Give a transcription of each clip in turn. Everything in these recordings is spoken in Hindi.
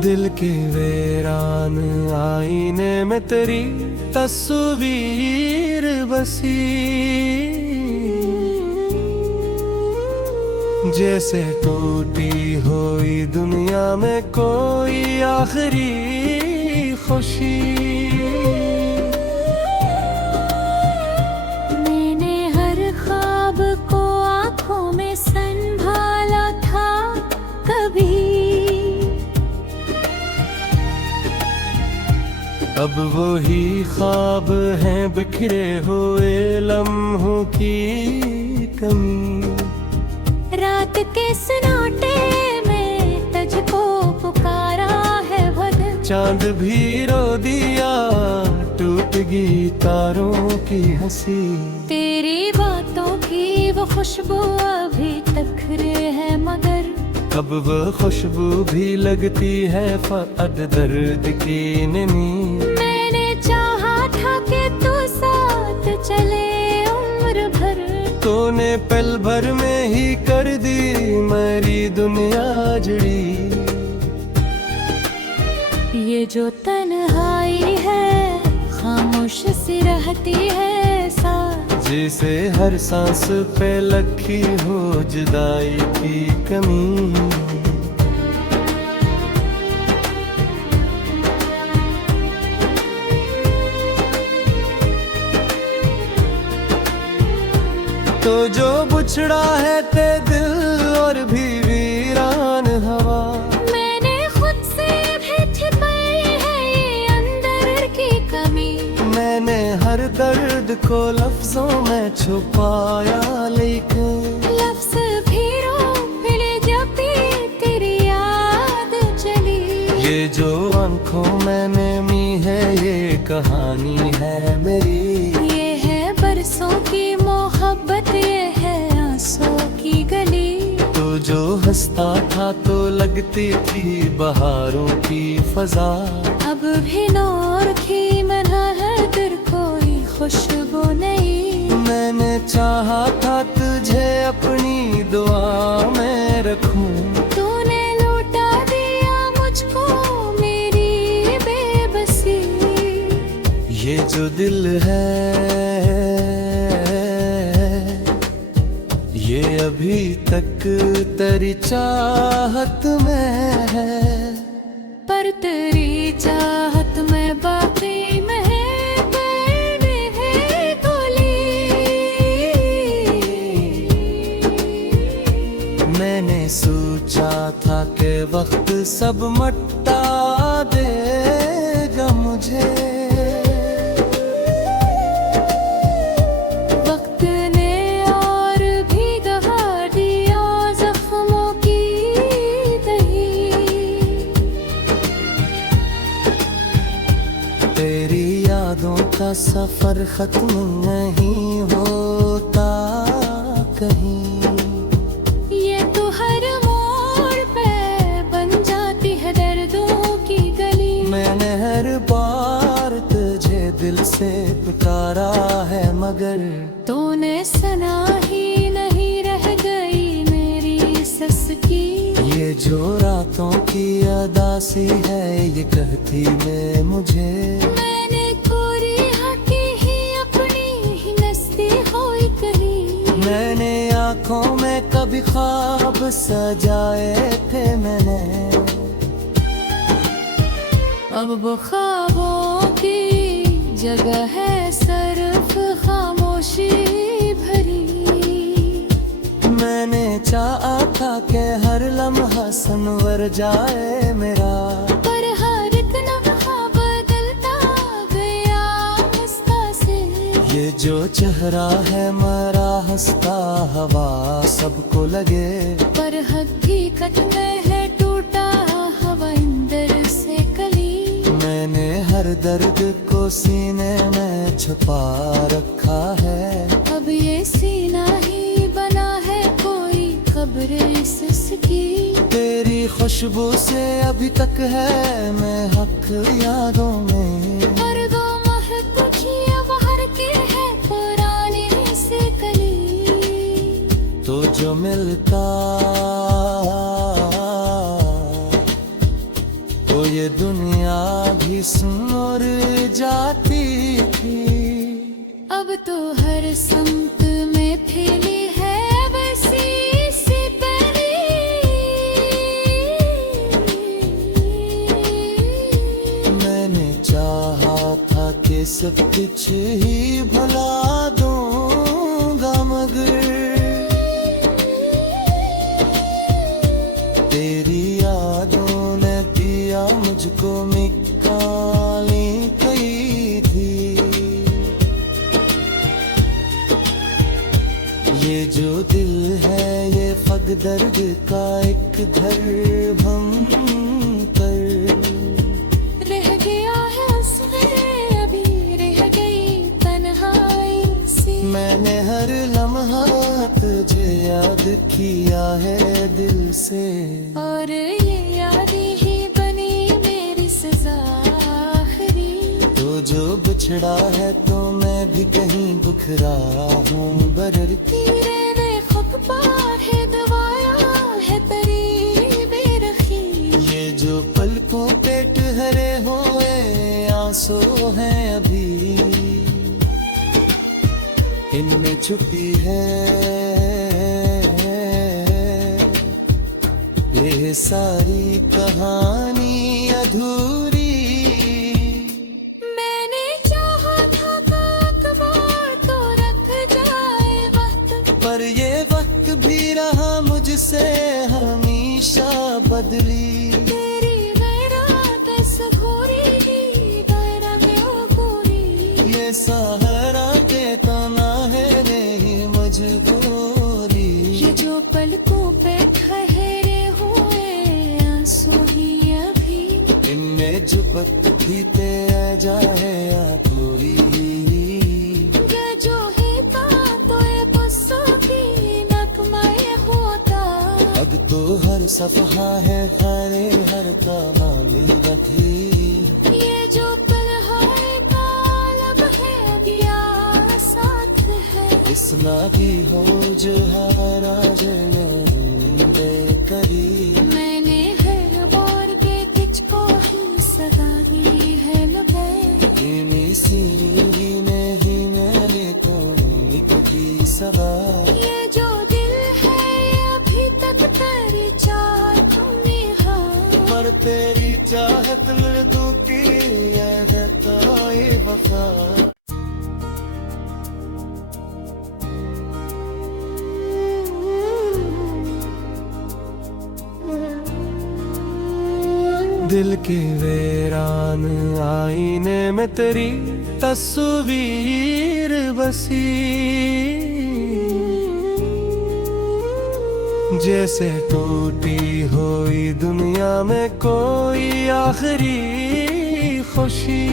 दिल के वीरान आईने में तेरी तस्वीर बसी, जैसे टूटी हुई दुनिया में कोई आखिरी खुशी। मैंने हर ख्वाब को आंखों में संभाला था कभी, अब वही ख्वाब हैं बिखरे हुए लम्हों की कमी। रात के सन्नाटे में तुझको पुकारा है बदन, चांद भी रो दिया टूट गई तारों की हंसी। तेरी बातों की वो खुशबू अभी तक है मगर अब वो खुशबू भी लगती है फक़त दर्द की नमी। मैंने चाहा था कि तू साथ चले उम्र भर, तूने पल भर में ही कर दी मेरी दुनिया जड़ी। ये जो तन्हाई है खामोश सी रहती है साथ, जिसे हर सांस पे लखी हो जुदाई की कमी। तो जो बुछड़ा है ते दिल और भी वीरान हवा, मैंने खुद से भी छिपाई है ये अंदर की कमी। मैंने हर दर्द को लफ्जों में छुपाया लेकिन लफ्ज भी रोक मिले जब भी तेरी याद चली। ये जो आंखों में नमी है ये कहानी है मेरी। ये है बरसों की मोहब्बत, ये है आंसू की गली। तो जो हंसता था तो लगती थी बहारों की फजा, अब भी नूर की मना है दिल कोई खुशबू नहीं। मैंने चाहा था तुझे अपनी दुआ में रखूं, तूने लौटा दिया मुझको मेरी बेबसी। ये जो दिल है ये अभी तक तेरी चाहत में है, पर तेरी चाहत में बाकी में है गोली। मैंने सोचा था कि वक्त सब मटा देगा मुझे, वक्त ने और भी दहा दिया जख्मों की दही। तेरी यादों का सफर खत्म नहीं होता कहीं। ये तो हर मोड़ पे बन जाती है दर्दों की गली। मैंने हर बार तुझे दिल से पुकारा है मगर तूने सना ही नहीं रह गई मेरी सस की। ये जो रातों की अदासी है ये कहती में मुझे। मैंने कोरी हकी ही अपनी ही नस्ती होई कही। मैंने आँखों में कभी ख्वाब सजाए थे मैंने, अब वो ख्वाबों की जगह है सिर्फ खामोशी भरी। मैंने चाहा था कि हर लम्हा सनवर जाए मेरा, पर हर एक लम्हा बदलता गया हंसता से। ये जो चेहरा है मरा हंसता हवा सबको लगे, पर हकीकत में है टूटा हवा अंदर से कली। मैंने हर दर्द को सीने में छुपा रखा है, अब ये सीना ही बना है कोई खबर इसकी। तेरी खुशबू से अभी तक है मैं हक यादों में। हर दो महक की बाहर के है पुरानी से कली। तो जो मिलता सुन और जाती थी। अब तो हर संत में फैली है वैसी सी परी। मैंने चाहा था कि सब कुछ ही भुला दूंगा, मगर तेरी यादों ने दिया मुझको निकाली कई थी। ये जो दिल है ये फग दर्द का एक घर भंकर। रह गया है उसमें अभी रह गई तन्हाई सी। मैंने हर लम्हा तुझे याद किया है दिल से, और ये याद ही बनी मेरी सजा आखिरी। तो जो बिछड़ा है तो मैं भी कहीं बुखरा हूँ बरर। तेरे ने खुद पार है दबाया है तेरी बेरखी। ये जो पलकों पे ठहरे हुए आंसू हैं अभी, इनमें छुपी है ये सारी कहानी अधूरी। मैंने चाहा था अखबार तो रख जाए वक्त, पर ये वक्त भी रहा मुझसे हमेशा बदली। तेरी गैरत इस घोरी की दायरा में ओ गोरी। ये सहारा देता ना है रे मजबूरी। ये जो पलकों पे ठहरे हुए आंसू ही अभी, इनमें जुपत भी ते जाए या कोई। ये जो हिता तो ये गुस्सा भी नकमाए होता। अब तो हर सफहा है खाने हर का मालिक रखी। ये जो पल है कालब है अब या साथ है। इतना भी हो जो हमारा जन्म करी। मैंने हर बार के तुझको ही सदा दी है लबे। इन्हीं सीरी नहीं मैंने तो लिख दी सवा। ये जो दिल है ये अभी तक तेरी चाहत में है। पर तेरी चाहत लड़दू की है तो ये वफा। दिल की वीरान आईने में तेरी तस्वीर बसी। जैसे टूटी हुई दुनिया में कोई आखिरी खुशी।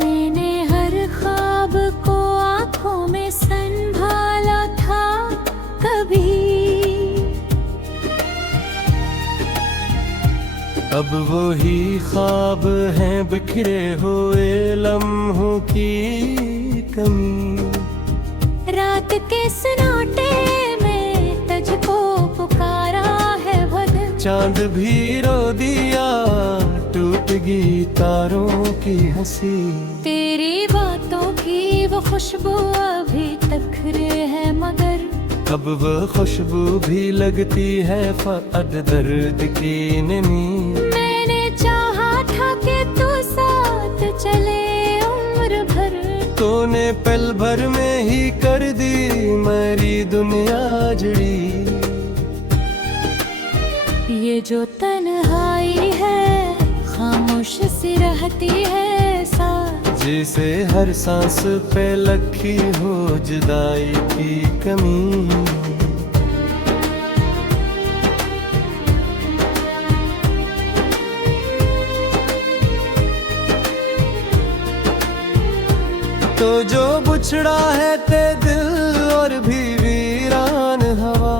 मैंने हर ख्वाब को आंखों में संभाला था कभी। अब वही ख्वाब हैं बिखरे हुए लम्हों की कमी। रात के सन्नाटे में तुझको पुकारा है बदन। चांद भी रो दिया टूट गई तारों की हंसी। तेरी बातों की वो खुशबू अभी तक है मगर, अब वो खुशबू भी लगती है फक़द दर्द की नमी। मैंने चाहा था कि तू साथ चले उम्र भर। तूने पल भर में ही कर दी मेरी दुनिया जड़ी। ये जो तन्हाई है खामोश सी रहती है साथ। जिसे हर सांस पे लखी हो जुदाई की कमी। तो जो बुछड़ा है ते दिल और भी वीरान हवा।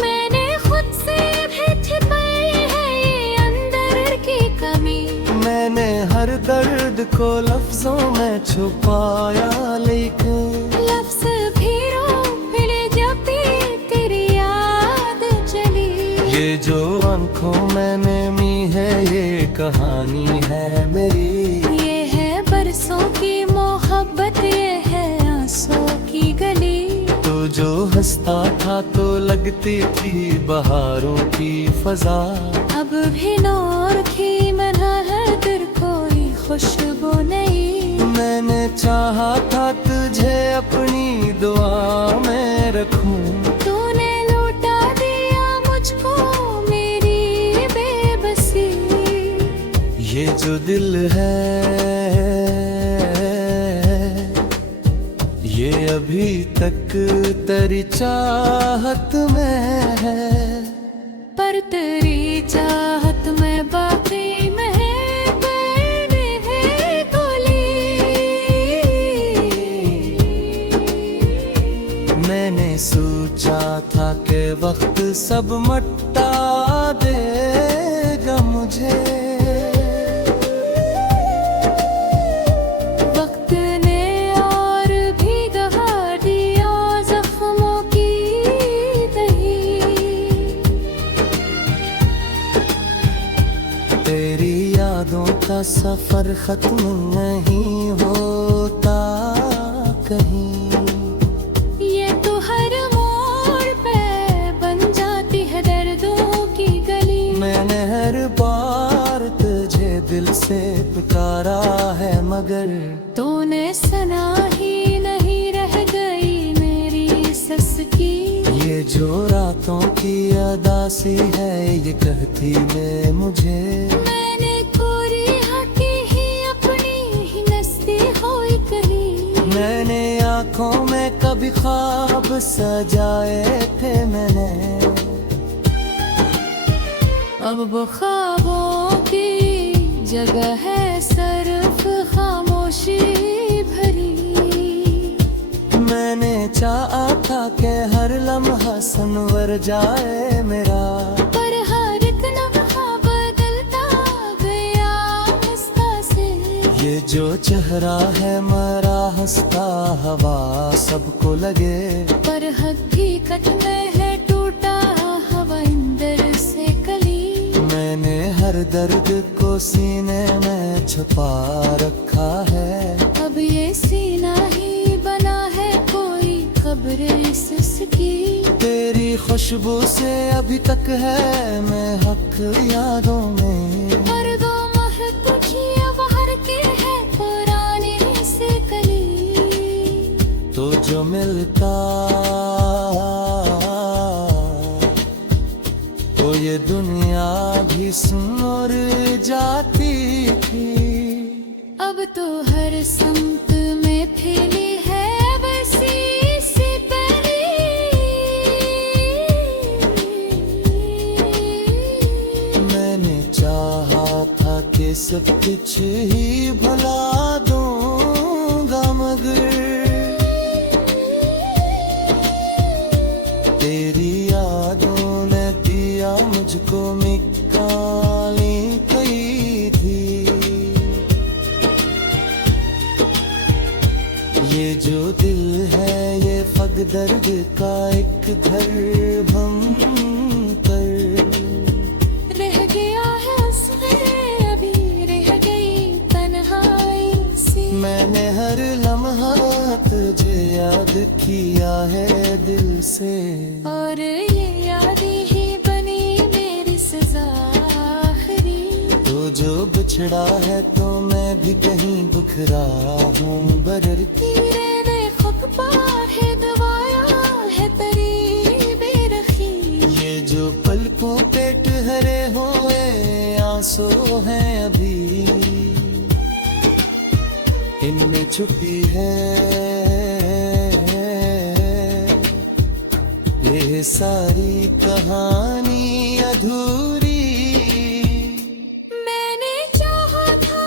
मैंने खुद से भी छिपाई है ये अंदर की कमी। मैंने हर दर्द को लफ्जों में छुपाया लेकिन लफ्ज भी रोक मिले जब भी तेरी याद चली। ये जो आंखों मैंने मी है, ये कहानी है मेरी। ये है बरसों की मोहब्बत, ये है आंसू की गली। तो जो हंसता था तो लगती थी बहारों की फजा। अब भी नूर की मना है दिल, कोई खुशबू नहीं। मैंने चाहा था तुझे अपनी दुआ में रखूं, तूने लौटा दिया मुझको मेरी बेबसी। ये जो दिल है ये अभी तक तेरी चाहत में है। पर तेरी चाहत में बाकी में मैंने है गोली। मैंने सोचा था कि वक्त सब मटा देगा मुझे। वक्त ने और भी दहा दिया जख्मों की दही। तेरी यादों का सफर खत्म नहीं होता कहीं। ये तो हर मोड़ पे बन जाती है दर्दों की गली। मैंने हर बार तुझे दिल से पुकारा है, मगर तूने सुना ही नहीं, रह गई मेरी सस की। ये जो रातों की अदासी है ये कहती में मुझे। मैंने कोरी हकी ही अपनी ही नस्ती होई कहीं। मैंने आँखों में कभी ख्वाब सजाए थे मैंने। अब वो ख्वाबों की जगह है सिर्फ खामोशी भरी। मैंने चाहा था कि हर लम्हा सनवर जाए मेरा। पर हर एक लम्हा बदलता गया हंसता से। ये जो चेहरा है मरा हंसता हवा सबको लगे। पर हकीकत में है टूटा हवा अंदर से कली। मैंने हर दर्द को सीने में छुपा रखा है। अब ये सीना ही बना है कोई खबर इसकी। तेरी खुशबू से अभी तक है मैं हक यादों में। पर दो महक की बाहर के है पुरानी से कली। तो जो मिलता तो ये दुनिया भी सुर जाती थी। अब तो हर संत में फैली है बसी सी परी। मैंने चाहा था कि सब कुछ ही भुला दूंगा, मगर तेरी यादों ने दिया मुझको निकाली कई थी। ये जो दिल है ये फग दर्द का एक घर भम कर। रह गया है उसमें अभी रह गई तन्हाई सी। मैंने हर लम्हा तुझे याद किया है दिल से। और ये याद ही बनी मेरी सजा आखिरी। तो जो बिछड़ा है तो मैं भी कहीं बुखरा हूँ बरर। तेरे ने खुद पा है दबाया है तेरी बेरखी। ये जो पलकों पे ठहरे हुए आंसू हैं अभी, इनमें छुपी है ये सारी कहानी अधूरी। मैंने चाहा था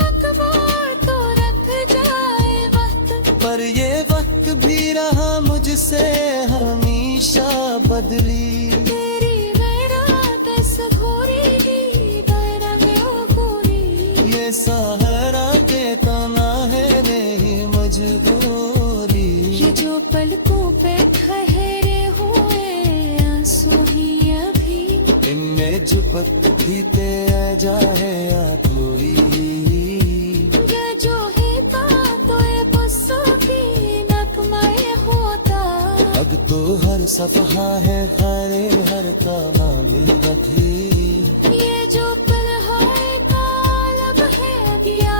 अखबार तो रख जाए वक्त। पर ये वक्त भी रहा मुझसे हमेशा बदली। तेरी गैरत सघोरी दी दायरा में ओ गोरी। ये सहारा देता ना है मेरी मजबूरी। ये जो पलकों पे ठहरे हुए आंसू ही अभी, इनमें जो कभी ते जाए या कोई ये जो ही बातों ये पुस्सो भी नकमाए होता अब तो हर सफहा है खाने हर का मांग रखी ये जो पल है कालब है दिया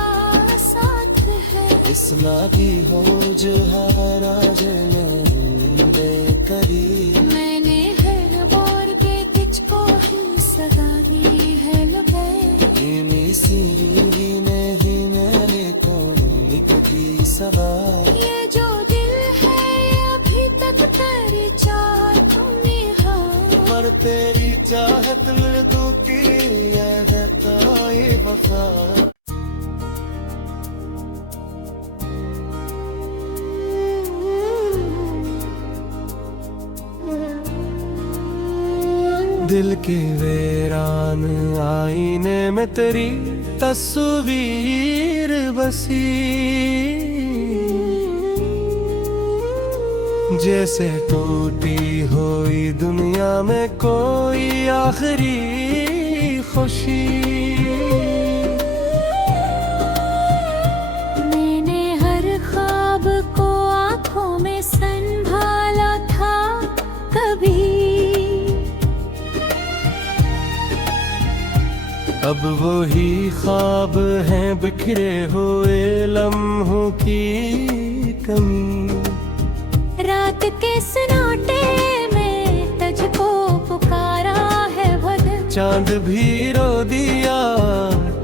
साथ है इस लागी हो जो हारा दे करी मैंने हर बार के तुझको ही सदा दी है लगे इन्हीं सीरी नहीं मैंने कोई कभी सवाल ये जो दिल है अभी तक तेरी चाह तुमने हाँ पर तेरी चाहत मिल दूं की है ताई वफा दिल की वीरान आईने में तेरी तस्वीर बसी जैसे टूटी हुई दुनिया में कोई आखिरी खुशी मैंने हर ख्वाब को आंखों में संभाला था कभी अब वही ख्वाब हैं बिखरे हुए लम्हों की कमी रात के सन्नाटे में तुझको पुकारा है वतन चांद भी रो दिया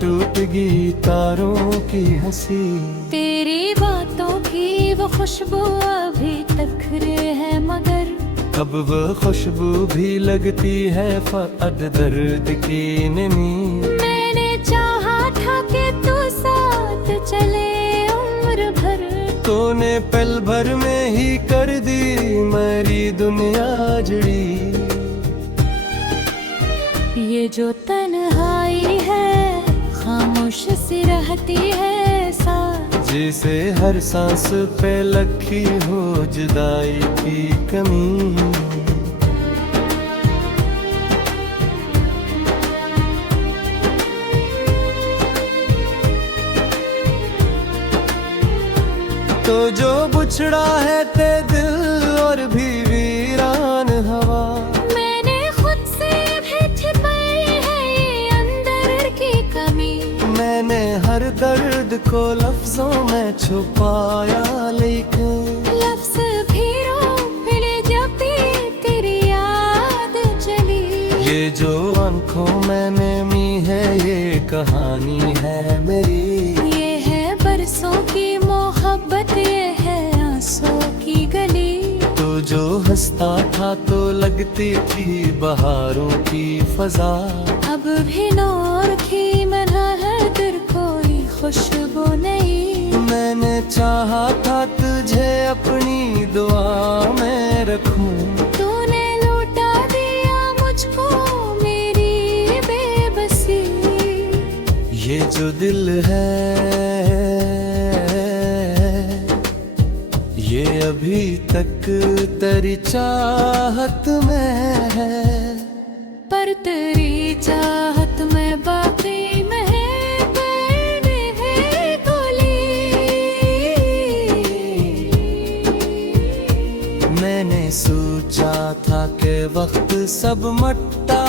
टूट गई तारों की हंसी तेरी बातों की वो खुशबू अभी तक है मगर अब वो खुशबू भी लगती है फक़द दर्द की नमी मैंने चाहा था कि तू साथ चले उम्र भर तूने पल भर में ही कर दी मेरी दुनिया जुड़ी ये जो तन्हाई है खामोश सी रहती है साथ जिसे हर सांस पे लखी हो जुदाई की कमी तो जो बुछड़ा है ते दिल और भी वीरान हवा मैंने खुद से भी छिपाई है ये अंदर की कमी मैंने हर दर्द को लफ्जों में छुपाया लेकिन लफ्ज भी रोक ले जब भी तेरी याद चली ये जो आंखों मैंने मी है ये कहानी है मेरी ये है बरसों की मोहब्बत ये है आंसू की गली तो जो हंसता था तो लगती थी बहारों की फजा अब भी नूर की मना है तेरे कोई खुशबू नहीं मैंने चाहा था तुझे अपनी दुआ में रखूं तूने लौटा दिया मुझको मेरी बेबसी ये जो दिल है ये अभी तक तेरी चाहत में है पर तेरी चाहत में बाकी में पड़ने है गोली मैंने सोचा था कि वक्त सब मटा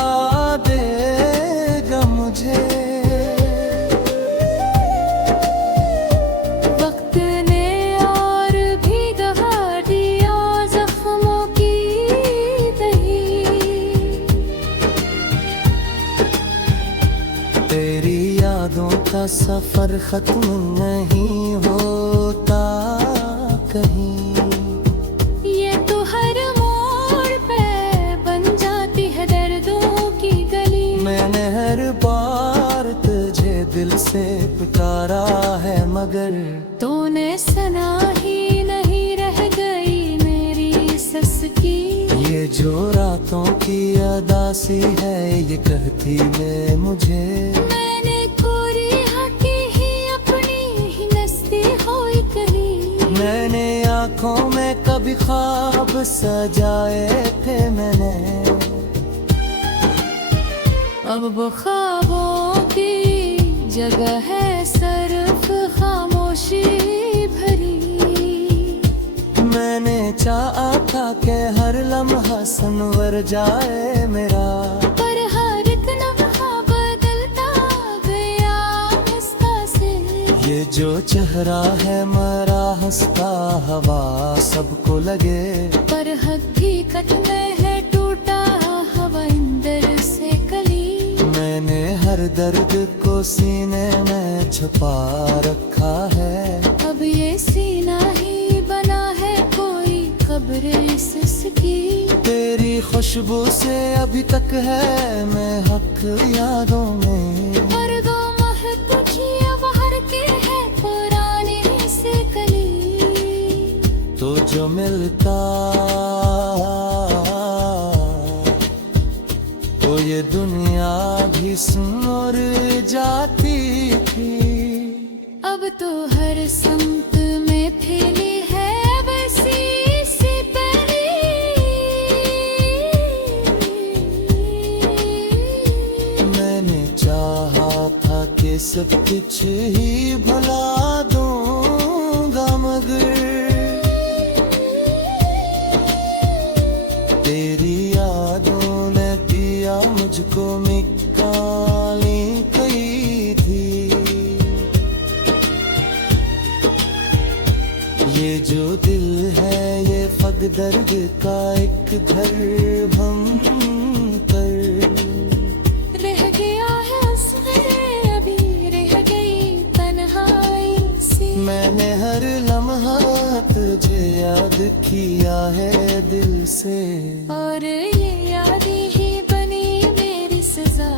देगा मुझे वक्त ने और भी दहा दिया जख्मों की दही तेरी यादों का सफर खत्म नहीं होता कहीं ये तो हर मोड़ पे बन जाती है दर्दों की गली मैंने हर बार तुझे दिल से पुकारा है मगर तूने सना ही नहीं रह गई मेरी सस की ये जो रातों की अदासी है ये कहती मैं मुझे मैंने कोरी हकी ही अपनी ही नस्ती होई करी मैंने आँखों में कभी ख्वाब सजाए थे मैंने अब वो ख्वाबों की जगह है सिर्फ खामोशी भरी। मैंने चाहा था कि हर लम्हा सनवर जाए मेरा, पर हर एक लम्हा बदलता गया हंसता से। ये जो चेहरा है मरा हंसता हवा सबको लगे, पर हकीकत में है टूटा हवा अंदर से कली। मैंने हर दर्द को सीने में छुपा रखा है, अब ये सीना ही बना है कोई कब्र इसकी। तेरी खुशबू से अभी तक है मैं हक यादों में, और वो महक की बाहर के है पुराने से कली। तो जो मिलता तो ये दुनिया भी सुन जाती थी। अब तो हर समत में फैली है वैसी सी परी। मैंने चाहा था कि सब कुछ ही भुला दूंगा, मगर तेरी यादों ने दिया मुझको निकाली कई थी। ये जो दिल है ये फग दर्द का एक घर भम कर। रह गया है उसमें अभी रह गई तन्हाई सी। मैंने हर लम्हा तुझे याद किया है दिल से, और ये याद ही बनी मेरी सजा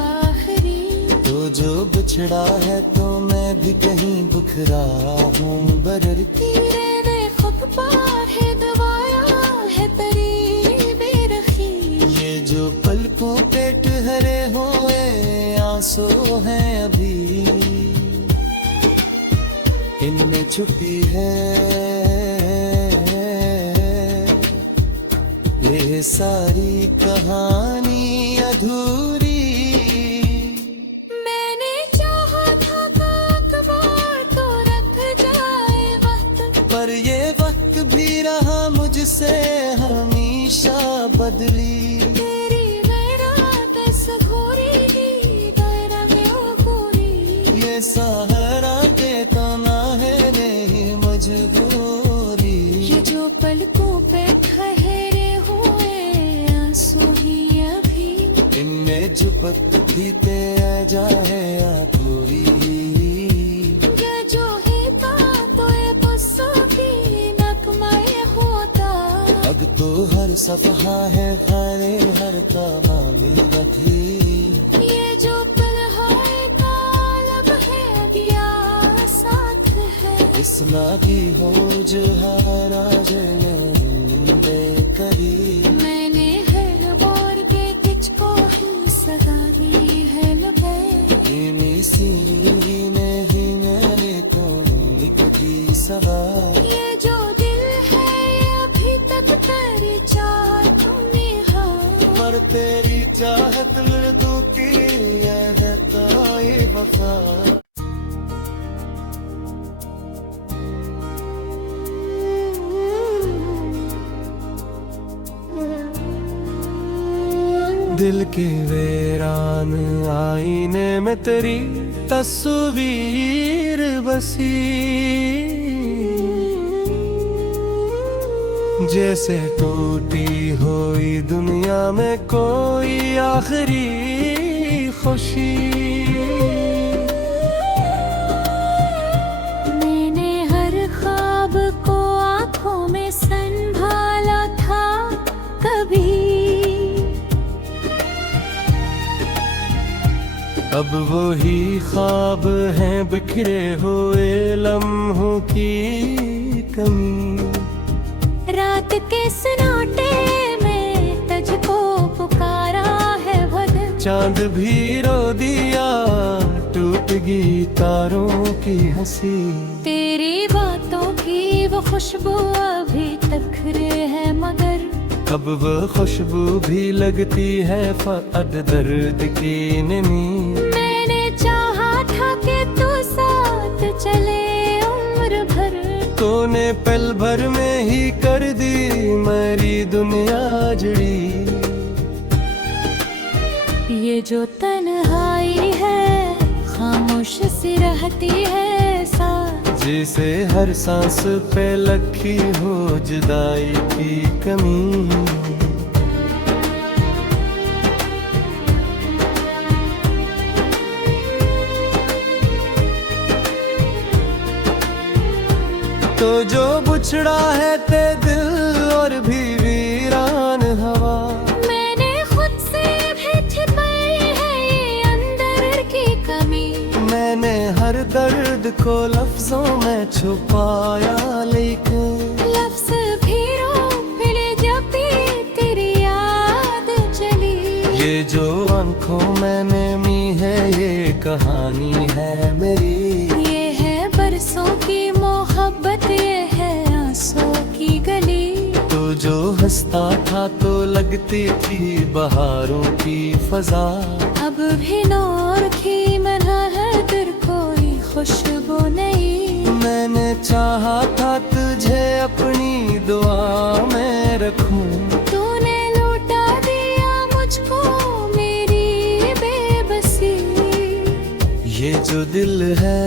आखिरी। तो जो बिछड़ा है तो मैं भी कहीं बिखरा हूँ बरर। तेरे ने खुद पार है दबाया है तेरी बेरखी। ये जो पलकों पे ठहरे हुए आंसू हैं अभी, इनमें छुपी है ये सारी कहानी अधूरी। मैंने चाहा था अखबार तो रख जाए वक्त, पर ये वक्त भी रहा मुझसे हमेशा बदली। तेरी गैरत सघोरी ही गैरा बेवकूरी। ये सहारा देता ना है नहीं मजबूरी। ये जो पलकों पे ठहरे हुए आंसू ही अभी, इनमें जुपत भी ते जाए पूरी। ये जो है बातों ये बसों की नकमाए होता। अब तो हर सफहा है हरे हर तमामी रखी। ये जो पल है कालब है अब यार साथ है। इस्ना भी हो जो हरा जले करी। मैंने हर बार के तुझको ही सदा दी है लबे। इन्हीं सीने ही मेरे को लिखती सवार। ये जो दिल है अभी तक तेरी चाहत में है। पर तेरी चाहत मृदु की है तो ये वफा। दिल की वीरान आईने में तेरी तस्वीर बसी। जैसे टूटी हुई दुनिया में कोई आखिरी खुशी। मैंने हर ख्वाब को आंखों में संभाला था कभी। अब वही ख्वाब हैं बिखरे हुए लम्हों की कमी। रात के सन्नाटे में तुझको पुकारा है भगत। चांद भी रो दिया टूट गई तारों की हंसी। तेरी बातों की वो खुशबू अभी तक है मगर अब वो खुशबू भी लगती है फक़त दर्द की नमी। मैंने चाहा था कि तू साथ चले उम्र भर, तूने पल भर में ही कर दी मेरी दुनिया जुड़ी। ये जो तन्हाई है खामोश सी रहती है साथ, जिसे हर सांस पे लगी हो जुदाई की कमी। तो जो बुछड़ा है ते दिल और भी वीरान हवा, मैंने खुद से भी छिपाई है ये अंदर की कमी। मैंने हर दर्द को लफ्जों में छुपाया, लेकिन लफ्ज भी रोक मिले जब भी तेरी याद चली। ये जो आंखों में नमी है ये कहानी है मेरी। ये है बरसों की मोहब्बत, ये है आंसू की गली। तो जो हंसता था तो लगती थी बहारों की फजा, अब भी नूर की मना है तेरे कोई खुशबू नहीं। मैंने चाहा था तुझे अपनी दुआ में रखूं, तूने लौटा दिया मुझको मेरी बेबसी। ये जो दिल है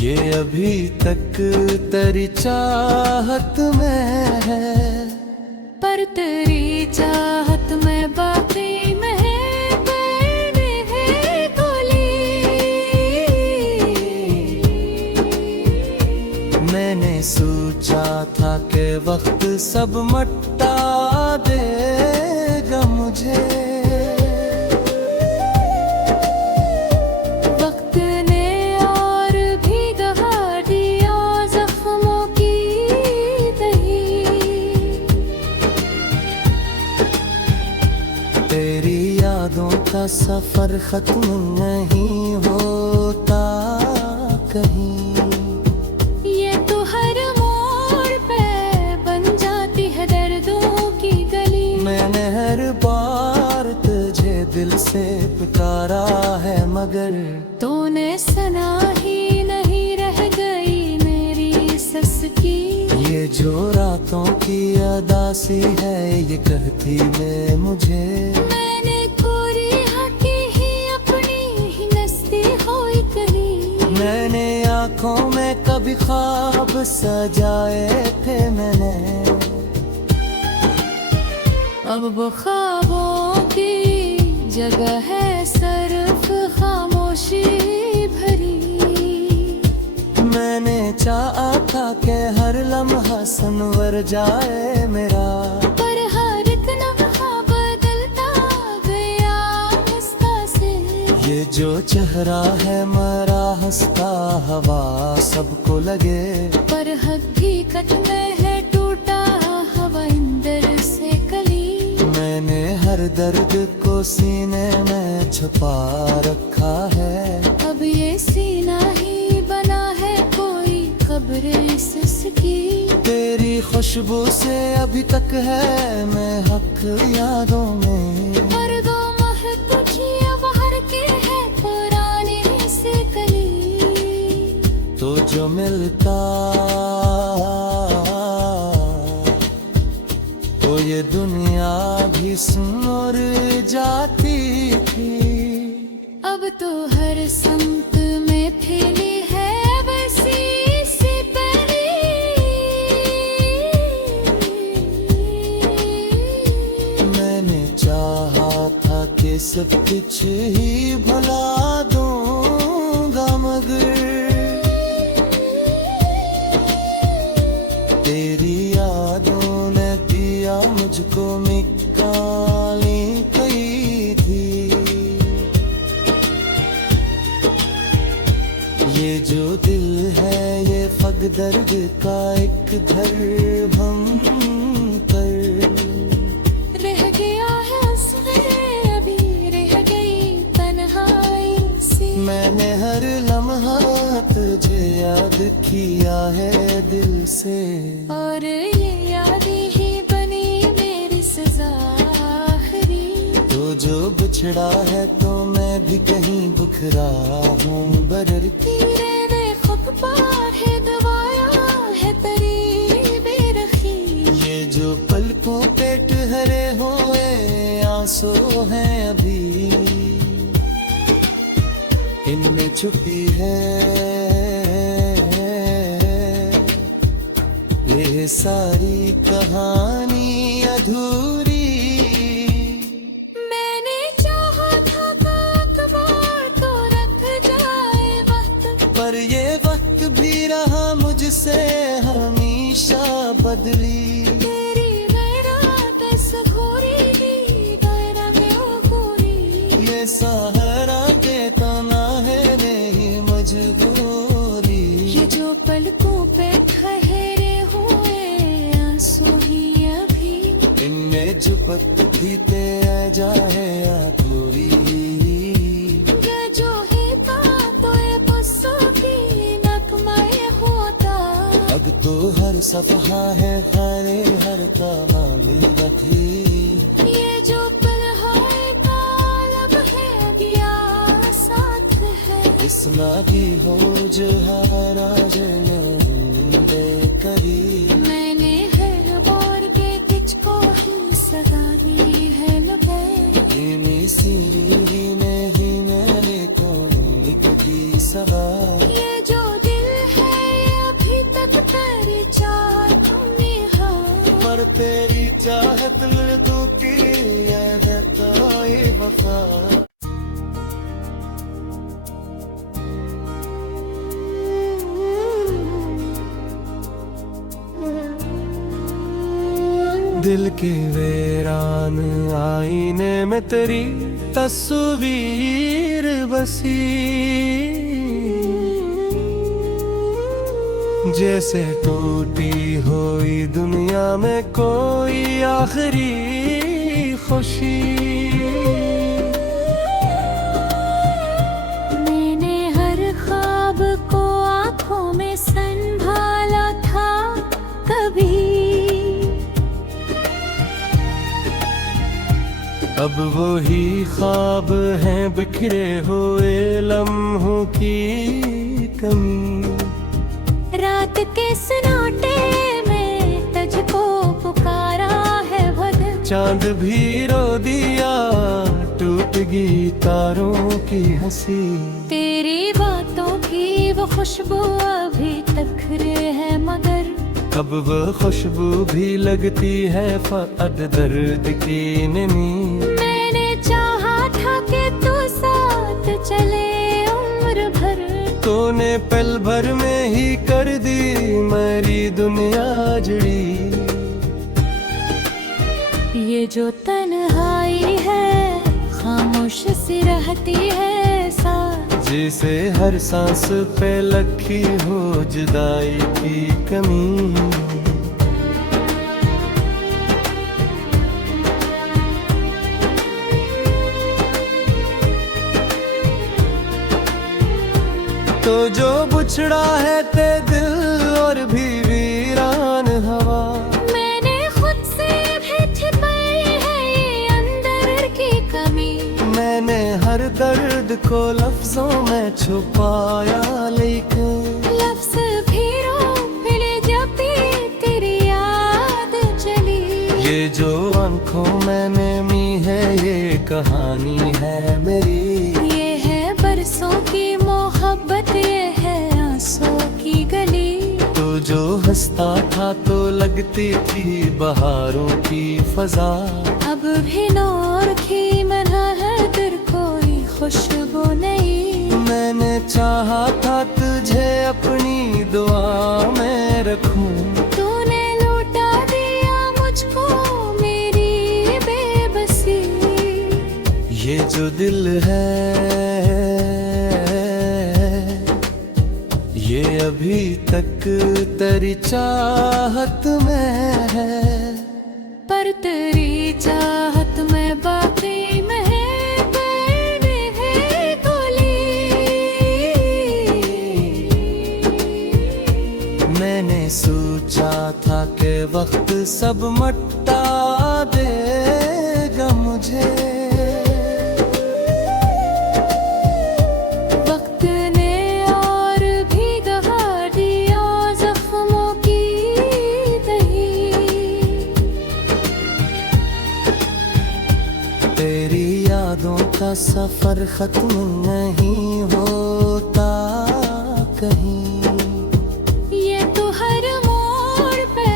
ये अभी तक तेरी चाहत में है, पर तेरी चाहत में बाकी में मैंने है गोली। मैंने सोचा था कि वक्त सब मटा देगा मुझे, वक्त ने और भी दहा दिया जख्मों की दही। तेरी यादों का सफर खत्म नहीं होता कहीं। ये तो हर मोड़ पे बन जाती है दर्दों की गली। मैंने हर बार तुझे दिल से पुकारा है मगर तूने सुना ही नहीं, रह गई मेरी सस की। ये जो रातों की अदासी है ये कहती में मुझे, मैंने कोरी हकी ही अपनी ही नस्ती होई कहीं। मैंने आँखों में कभी ख्वाब सजाए थे मैंने, अब वो ख्वाबों की जगह है सिर्फ खामोशी भरी। मैंने चाहा था कि हर लम्हा संवर जाए मेरा, पर हर एक लम्हा बदलता गया हंसता से। ये जो चेहरा है मरा हंसता हवा सबको लगे, पर हकीकत में है टूटा हवा अंदर से कली। मैंने हर दर्द को सीने में छुपा रखा है, अब ये सीना ही बना है कोई खबर इसकी। तेरी खुशबू से अभी तक है मैं हक यादों में, और दो महक की बाहर के है पुरानी से कली। तो जो मिलता तो ये दुनिया भी सुन जाती थी। अब तो हर संत में फैली है वैसी सी परी। मैंने चाहा था कि सब कुछ ही भुला दूंगा मगर तेरी यादों ने दिया मुझको निकाली गई थी। ये जो दिल है ये फग दर्द का एक धर्म कर। रह गया है असग़र अभी रह गई तन्हाई सी। मैंने हर लम्हा तुझे याद किया है दिल से, और ये याद ही बनी मेरी सजा आखिरी। तो जो बिछड़ा है तो मैं भी कहीं बुखरा हूँ बरर। तेरे ने खुद पार है दबाया है तेरी बेरखी। ये जो पलकों पे ठहरे हुए आंसू हैं अभी, इनमें छुपी है ये सारी कहानी अधूरी। मैंने चाहा था एक बार तो रख जाए वक्त, पर ये वक्त भी रहा मुझसे हमेशा बदली। तेरी गैरत इस घोरी की दायरा में ओ गोरी। ये सहारा देता ना है नहीं मजबूरी। ये जो पलकों पे ठहरे हुए आंसू ही अभी, इनमें जो पत्ती जाए पूरी। ये जो है तो ये बसों की नगमाए होता। अब तो हर सफहा है हरे हर का मालिक रखी। ये जो पल है कालब है गया साथ है। इसना भी हो जो हरा दे करी। मैंने हर बार के तुझको ही सदा दी है लगे। इन्हीं सीरी नहीं मैंने कोई कभी सवा। ये जो दिल है ये अभी तक तेरी चाहत में है। पर तेरी चाहत लड़कों की है तो ये वफा। दिल के वीरान आईने में तेरी तस्वीर बसी। जैसे टूटी हुई दुनिया में कोई आखिरी खुशी। मैंने हर ख्वाब को आंखों में संभाला था कभी। अब वही ख्वाब हैं बिखरे हुए लम्हों की कमी। रात के सन्नाटे में तुझको पुकारा है भदर। चांद भी रो दिया टूट गई तारों की हंसी। तेरी बातों की वो खुशबू अभी तक है मगर। अब वो खुशबू भी लगती है फक़त दर्द की नमी। मैंने चाहा था कि तू साथ चले उम्र भर। तूने पल भर में ही कर दी मेरी दुनिया जड़ी। ये जो तन्हाई है खामोश सी रहती है साथ। जिसे हर सांस पे लखी हो जुदाई की कमी। तो जो बुछड़ा है ते दिल और भी वीरान हवा। मैंने खुद से भी छिपाई है ये अंदर की कमी। मैंने हर दर्द को लफ्जों में छुपाया लेकिन लफ्ज भी रोक ले जब भी तेरी याद चली। ये जो आंखों मैंने मी है ये कहानी है मेरी। ये है बरसों की मोहब्बत ये है आंसू की गली। तो जो हंसता था तो लगती थी बहारों की फजा। अब भी नूर की मना है दिल कोई खुशबू नहीं। मैंने चाहा था तुझे अपनी दुआ में रखूं। तूने लौटा दिया मुझको मेरी बेबसी। ये जो दिल है ये अभी तक तेरी चाहत में है। पर तेरी चाहत में बाकी में है गोली। ये वक्त सब मट्टा देगा मुझे। वक्त ने और भी दहा दिया जख्मों की दही। तेरी यादों का सफर खत्म नहीं होता कहीं। ये तो हर मोड़ पे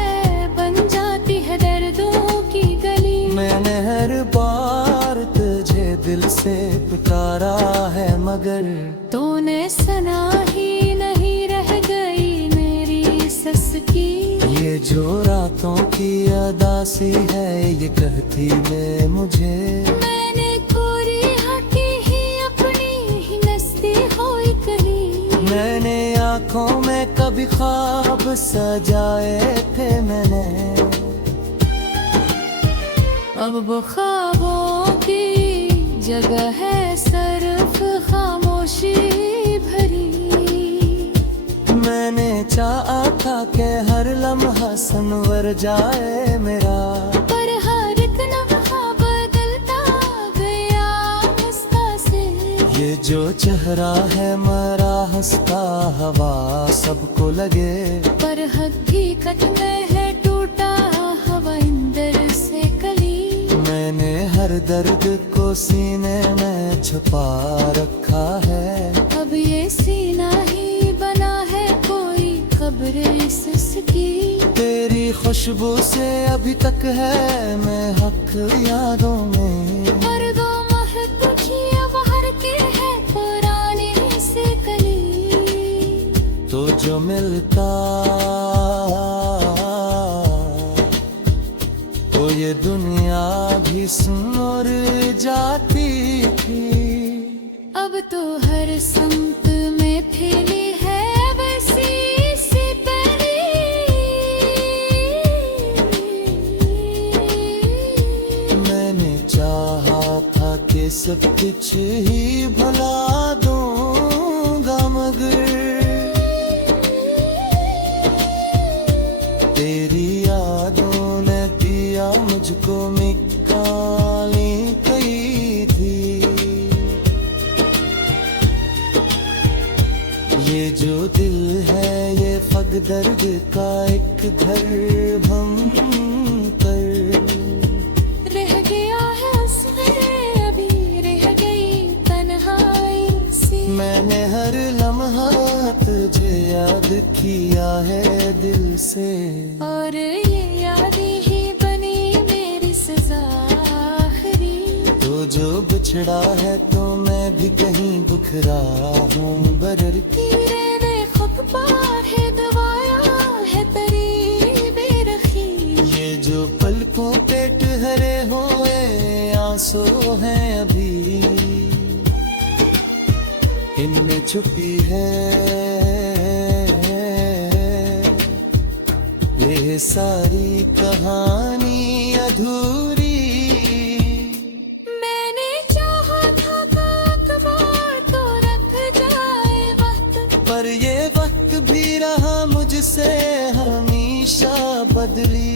बन जाती है दर्दों की गली। मैंने हर बार तुझे दिल से पुकारा है मगर तूने सुना ही नहीं, रह गई मेरी सस की। ये जो रातों की अदासी है ये कहती है मुझे। मैंने कोरी हकी ही अपनी ही नस्ती होई कहीं। मैंने आँखों में कभी ख्वाब सजाए थे मैंने। अब वो ख्वाबों की जगह है सिर्फ खामोशी भरी। मैंने चाहा था कि हर लम्हा सनवर जाए मेरा, पर हर एक लम्हा बदलता गया हंसता से। ये जो चेहरा है मरा हंसता हवा सबको लगे। पर हकीकत में है टूटा हवा इंदर से कली। मैंने हर दर्द को सीने में छुपा रखा है। अब ये सीना ही बना है कोई खबर इसकी। तेरी खुशबू से अभी तक है मैं हक यादों में। पर दो महक की बाहर के है पुरानी से कली। तो जो मिलता तो ये दुनिया भी सुर जाती थी। अब तो हर संत में फैली है वैसी सी परी। मैंने चाहा था कि सब कुछ ही भुला दूंगा मगर तेरी यादों ने दिया मुझको निकाली कई थी। ये जो दिल है ये फग दर्द का एक घर भम कर। रह गया है उसमें अभी रह गई तन्हाई सी। मैंने हर लम्हा तुझे याद किया है दिल से। और ये याद ही बनी मेरी सजा आखिरी। तो जो बिछड़ा है तो मैं भी कहीं बुखरा हूँ बरर। तेरे ने खुद पार है दबाया है तेरी बेरखी। ये जो पलकों पे ठहरे हुए आंसू हैं अभी इनमें छुपी है ये सारी कहानी अधूरी। मैंने चाहा था अखबार तो रख जाए वक्त। पर ये वक्त भी रहा मुझसे हमेशा बदली।